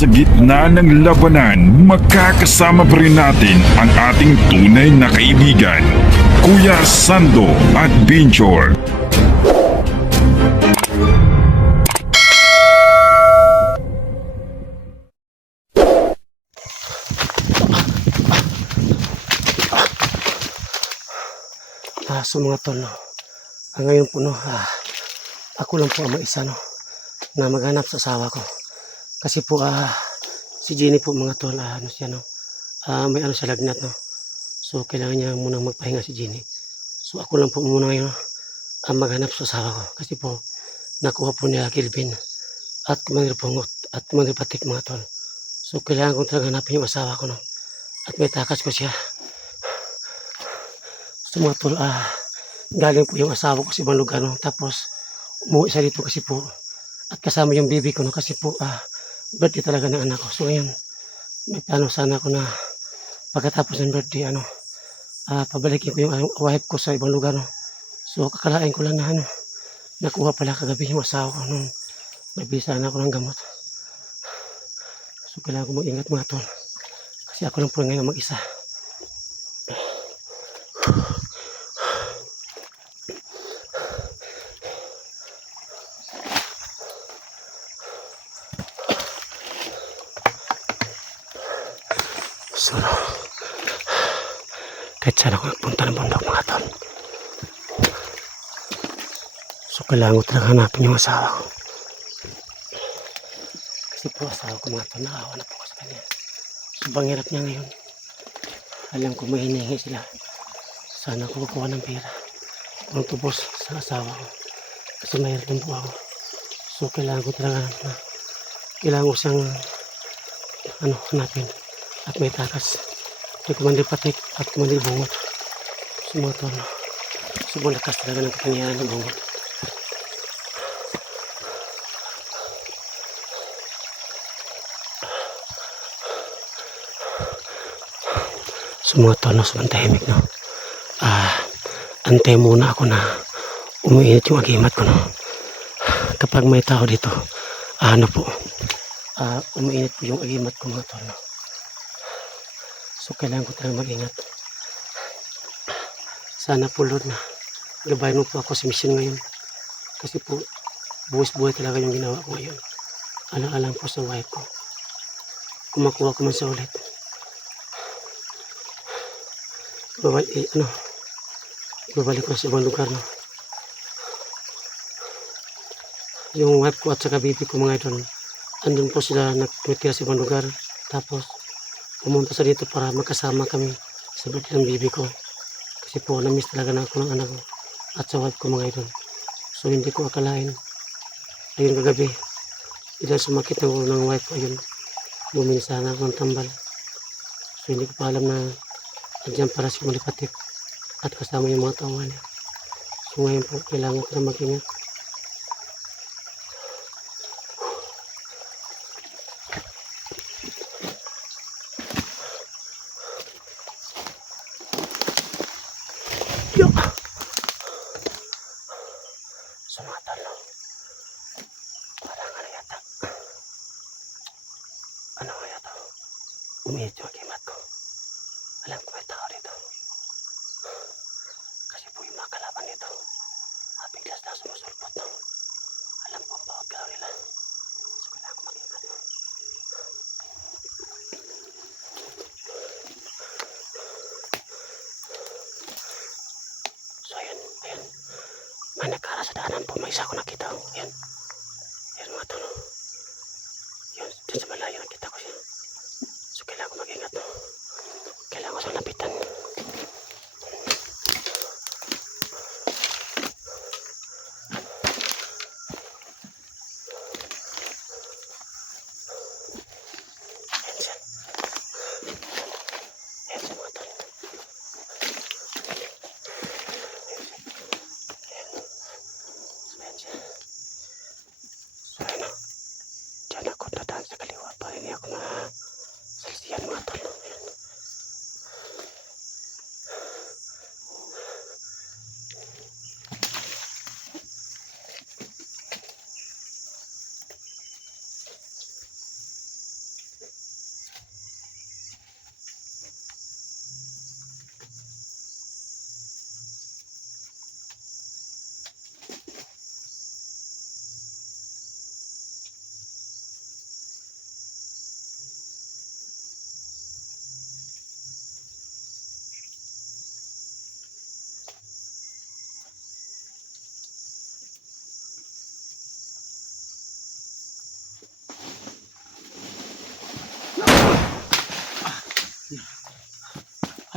sa gitna ng labanan, magkakasama pa rin natin ang ating tunay na kaibigan, Kuya Sando Adventure. So mga tol, no, ngayon po, no, ako lang po ang mag-isa, no, na maghanap sa asawa ko. Kasi po si Jenny po mga tol, ano siya, no, may ano siya lagnat, no. So kailangan niya munang magpahinga si Jenny. So ako lang po muna ngayon, ang maghanap sa asawa ko. Kasi po nakuha po niya Kilvin at Commander Pungot at Commander Patik mga tol. So kailangan ko talaga hanapin yung asawa ko, no, at may takas ko siya. So mga tol, galing po yung asawa ko sa ibang lugar, no? Tapos umuwi siya dito kasi po, at kasama yung baby ko, no? Kasi po birthday talaga ng anak ko. So ngayon may plano sana ako na pagkatapos ng birthday, pabalikin ko yung wife ko sa ibang lugar, no? So kakalain ko lang na nakuha pala kagabi yung asawa ko nung nabili sana ako ng gamot. So kailangan ko mag-ingat mga tol, kasi ako lang po ngayon mag-isa. So, kahit saan ako nagpunta ng bundok mga tol. So, kailangan ko talaga hanapin yung asawa ko. Kasi po asawa ko mga tol, nakawa na po ko sa kanya. Sobrang hirap niya ngayon. Alam ko may hinihingi sila. Sana ako kukuha ng pera. Kung tubos sa asawa ko. Kasi mahirap din po ako. So, kailangan ko talaga kailangan ko siyang hanapin. At may takas kay Commander Patik at Commander Bungot. Sumatol. Sobrang lakas talaga ng kapangyarihan ng Bungot. Sumatol, no, sobrang tahimik, no. Antay muna ako na umiinit yung agimat ko, no. Kapag may tao dito, umiinit po yung agimat ko mga tol, no. So kailangan ko talaga mag-ingat. Sana po Lord na gabayan mo po ako sa mission ngayon. Kasi po buwis buhay talaga yung ginawa ko ngayon. Alang-alang po sa wife ko. Kung makuha ko man sa ulit. Babalik ko sa ibang lugar, no. Yung wife ko at saka baby ko mga idol, andun po sila nagtitira sa ibang lugar. Tapos pumunta sa dito para magkasama kami sa birthday ng baby ko. Kasi po na-miss talaga na ako ng anak ko at sa wife ko mga idol. So hindi ko akalain. Ayun kagabi, dahil sumakit ng wife ko, ayun, bumili sana ako ng tambal. So hindi ko pa alam na andyan para si Malipatik at kasama yung mga tawa niya. So ngayon po kailangan ko na mag-ingat. Sumatal, no? Parang ano yata umiit yung agimat ko. Alam ko may tao dito. Kasi po yung mga kalaban nito biglas na sumusulpot, no? Alam ko ang bawat galaw nila. So kailangan ko mag-ingat. So ayun. May nagkara sa daanan po. May isa ko nakita. Ayun mga tol. Yun, dyan sa malayo nakita ko siya. So kailangan ko mag-ingat, no? Kailangan ko siyang lapitan.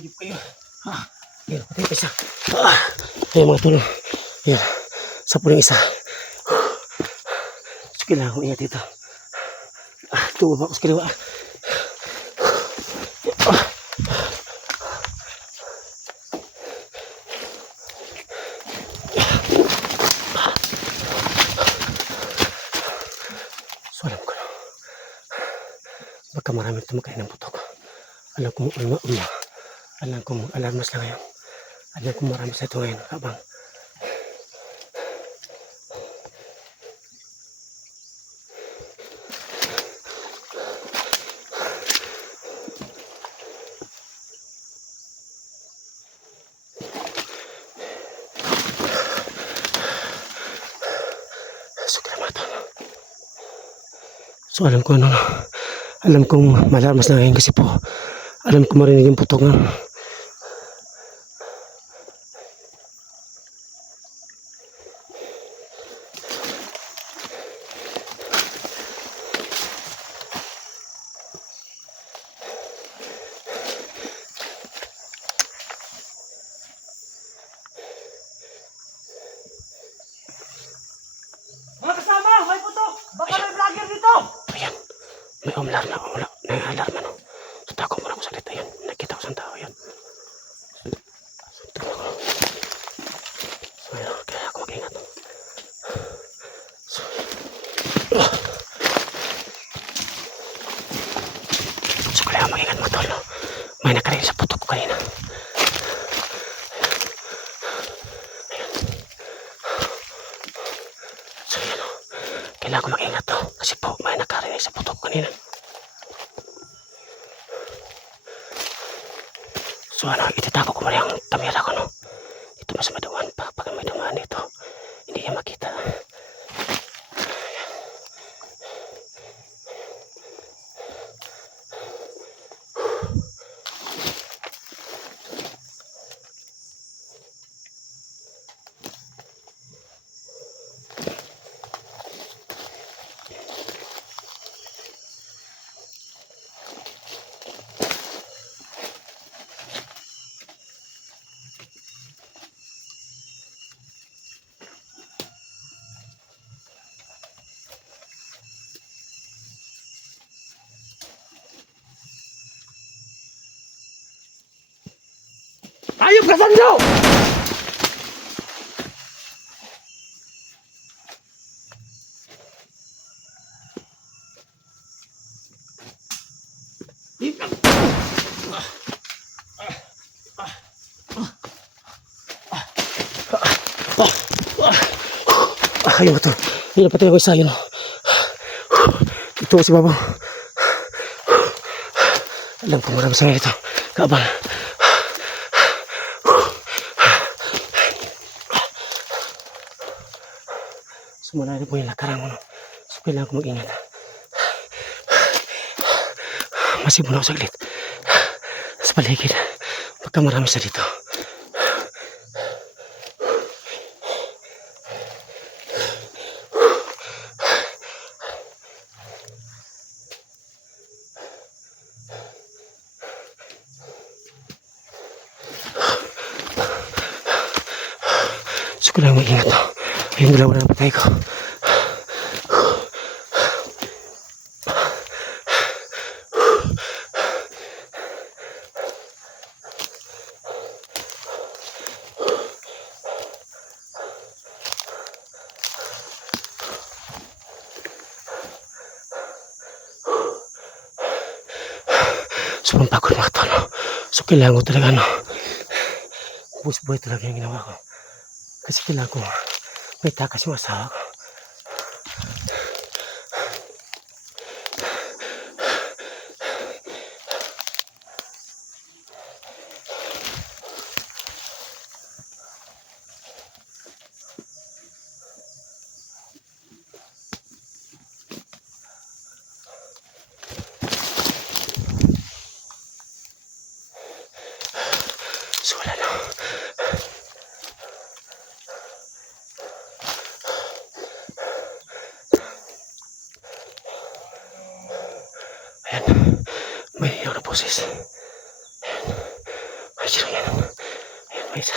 Ayun kayo. Ayan, patay pa isa. Ayan mga tol. Ayan. Sa puling isa. So, kailangan ko ingat dito. Tuwa ako sa kaliwa. So alam ko na. Baka marami tumakain ng putok. Alam ko alam ko alarmas lang ngayon. Alam ko marami sa ito ngayon habang so alam ko alam kong malarmas na ngayon kasi po alam ko marinig yung putok nga. Mga kasama, may putok! Baka may vlogger dito! Ayan, may alarma no. So tako muna ko saglit. Ayan, nakita ko sa tao yan. So ayan, kaya ako mag-ingat. So kaya mag-ingat mga tol, no? May nakarinig sa putok ko kanina. Kailangan ko mag-ingat to kasi po may nakarinig sa putok kanina. So itatako ko muna yung kamera ko, no? Ito mas maduman pa. Pag may dumaan dito, hindi niya makita. Ayop ka sando! Ayun ba to? Hindi na patay ako isa yun. Ito si Babaw. Alam ko marami sa ngayon ito. Kaabang. Sumunod po yung lakarang mo. So kailangan ko mag-ingat. Masibon ako saglit. Sa paligid. Pagka marami sa dito. So kailangan mag-ingat to. Ayun, dalawa na patay ko. Sobrang pagod mga tol. So kailangan ko talaga buhay talaga yung ginawa ko. Kasi kailangan ko may takas yung asawa ko. So wala na. Ayan. May iyak na boses. Ayan. Ay, sino yan? Ayan, may isa.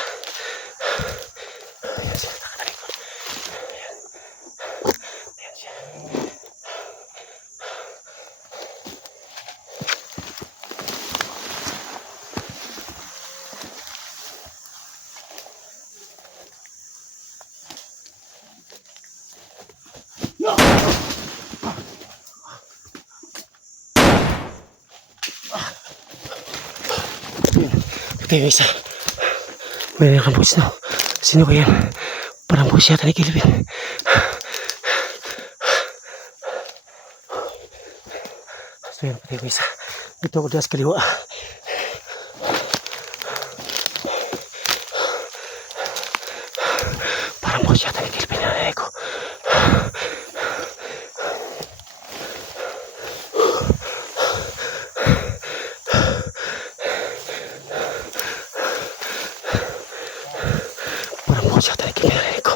Ayan siya, nakatalikod. Ayan. Ayan siya. Ito yung isa. May nakambus na. Sino ko yan? Parang bus yata ni Kelvin. So yan, patay ko isa. Dito ako dahil sa kaliwa. Parang bus yata ni Kelvin. Nanay ko. Parang bus yata ni Kelvin. Nanay ko.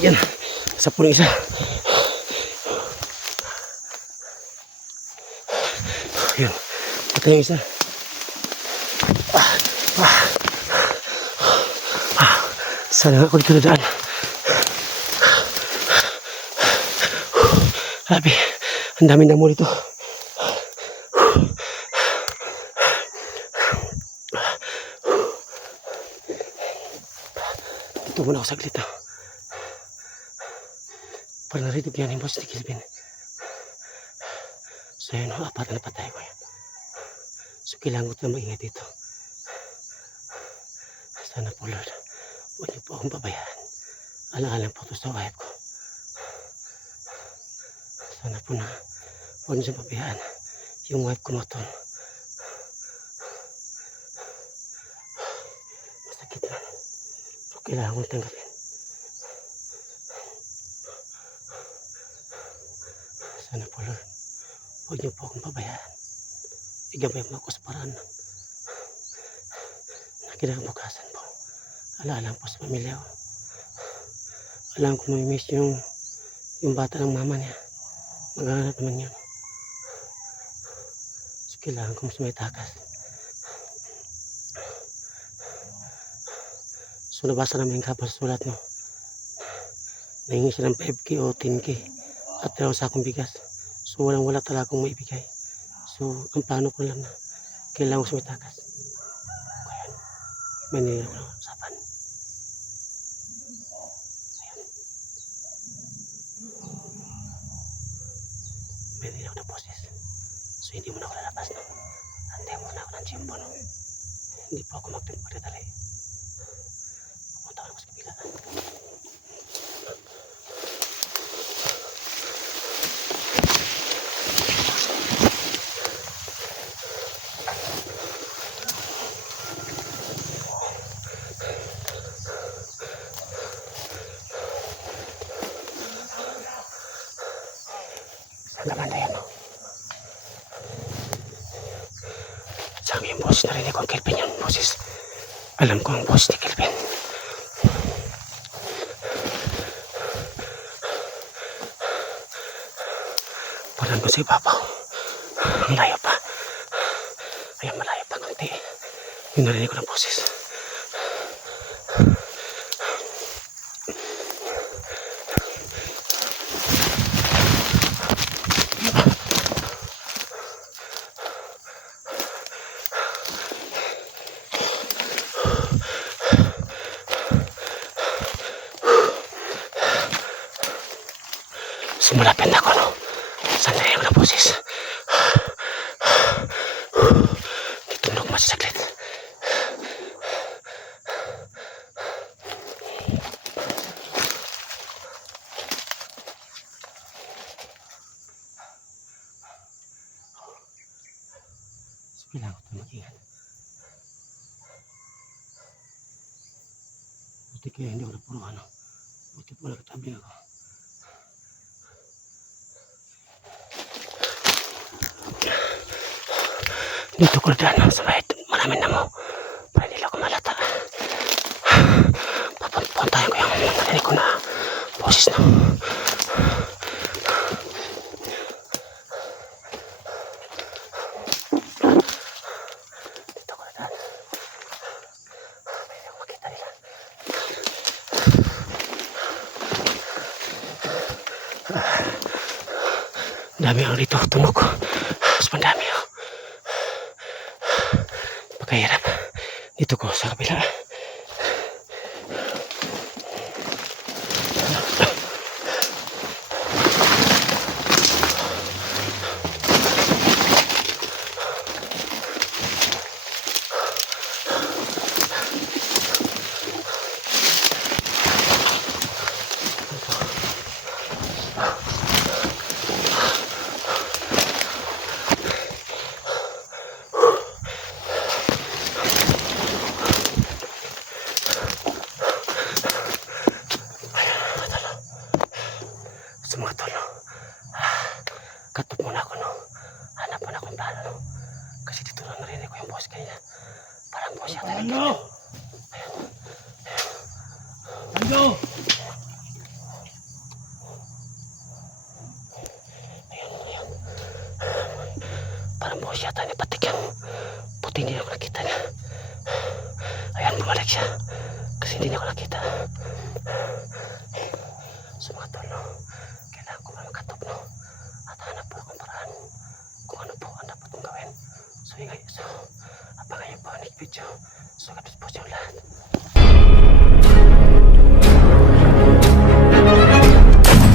Ayan. Sa puno isa. Ayan. Patay yung isa. Sana ako dito nadaan. Grabe. Ang daming damo dito. Ito muna ako saglit. Parang narinig yan yung boss ni Kelvin. So yun, apat na napatay ko yan. So kailangan ko na maingay dito. Sana po Lord, huwag niyo po akong pabayaan. Alang-alang po ito sa wife ko. Sana po na huwag niyo pabayaan yung wife ko Moton. Masakit man. So kailangan ko tanggapin. Sana po Lord, huwag niyo po akong pabayaan. Igabay mo ako sa paraan ng nakinabukasan po. Alaalang po sa pamilya ko. Alam ko mamimiss yung bata ng mama niya. Maghanap naman yun. So kailangan ko mas may takas. So nabasa namin yung kapal sa sulat mo. Nahingi siya ng 5K o 10K. At dalawang sakong bigas. So walang-wala talaga akong maibigay. So ang plano ko lang na kailangan ko sumitakas. Kaya may nilalaw ko ng usapan. Ayan. May nilalaw na boses. So hindi mo na ako lalabas no. Antay mo na ako ng tiyempo no. Hindi po ako magdadali. Pupunta ko sa kabilaan. Laman na yan, no? Sabi yung boss, narinig ko ang Kelvin yung boses. Alam ko ang boss ni Kelvin. Parang ko sa ibabaw. Ang layo pa. Ayan, malayo pa konti. Yung narinig ko ng boses. Sumulapit na ako, no? Saan narinig ko ng boses? Titunog masasaglit. Kailangan ko ito mag-ingat. Buti kaya hindi ako napuruan. Buti po nagkatabi ako. Dito ko daan sa bahay. Maraming namo. Para hindi lang ako malata. Papuntahan ko yung narinig ko na boses na. Dito ko daan. Pwede ako makita nila. Dami ang dito. Tunog. Mas mandami ako. Pagkahirap. Dito ko sa kabila. Sa mga tol, no? Katop muna ako, no? Hanap muna akong plano, no? Kasi dito na narinig ko yung boss kanina. Parang boss yata. Sando! Sando! Ayun. Parang boss yata ni Patik yung puti hindi ako nakita niya. Ayan, bumalik siya. Kasi hindi niya ako nakita. Sa mga tol, no? Kailangan ko makatop, no? At hanap po akong paraan kung ano po ang dapat kong gawin. So, abangan niyo po ang next video. So, kapit po yung lahat.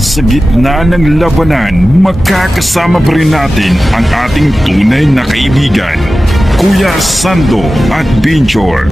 Sa gitna ng labanan, magkakasama pa rin natin ang ating tunay na kaibigan, Kuya Sando at Binjor.